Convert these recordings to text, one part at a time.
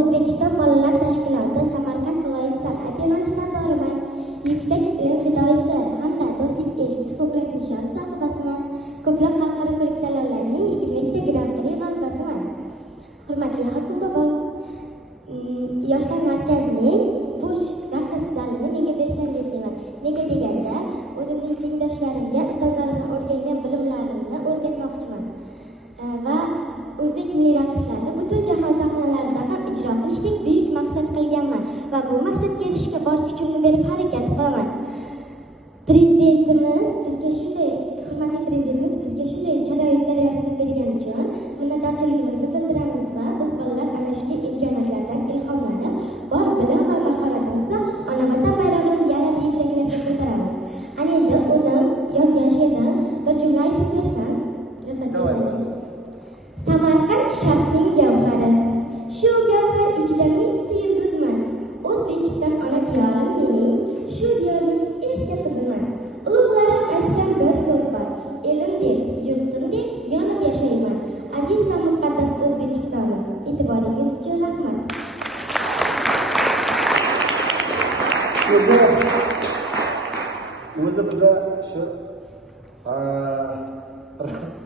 O'zbekiston bolalar tashkiloti Samarqand viloyat san'at yo'nalishi sardoriman. Yuksak ilm fidoyisi hamda do'stlik elchisi ko'plab nishon sohibasiman. Ko'plab xalqaro ko'rik-tanlovlarning 22 ta Grand Prix g'olibasiman. Hurmatli Hokim bobo, Yoshlar markazining bo'sh raqs zalini nega bersangiz deyman. Nega deganda, o'zimning tengdoshlarimga ustozlarimni o'rgangan bilimlarimni o'rgatmoqchiman. Va o'zbek milliy raqslarini butun jahon sahnalarida ham ijro qilishdek buyuk maqsad qilganman va bu maqsadga erishishga bor kuchimni berib harakat qilaman. Prezidentimiz bizga shunday, hurmatli prezidentimiz bizga shunday sharoitlar yaratib bergani uchun minnatdorchiligimizni bildiramiz va biz bolalar ana shunday imkoniyatlardan ilhomlanib, bor bilim va mahoratimiz bilan ona vatan bayrog'ini yanada yuksaklarga ko'taramiz. Ana endi o'zim yozgan she'rdan bir jumla aytib bersam, Samarqand sharqning gavhari, shu gavhar ichida mingta yulduzman. O'zbekiston ona diyorim mening, shu diyorning erka qiziman. Ulug'larim aytgan bir so'z bor, elim deb, yurtim deb yonib yashayman. Aziz va muqaddas O'zbekistonim, e'tiboringiz uchun rahmat. O'zi biza shu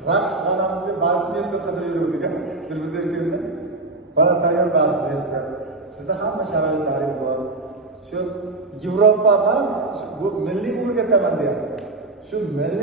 raqs xonamizga balsmeyster qilib yurdik Dilfuza ekanlar. Mana tayyor balsmeyster. Sizda hamma sharoitlaringiz bor. Shu Yevropa emas, bu milliy o'rgataman deyapti. Shu milliy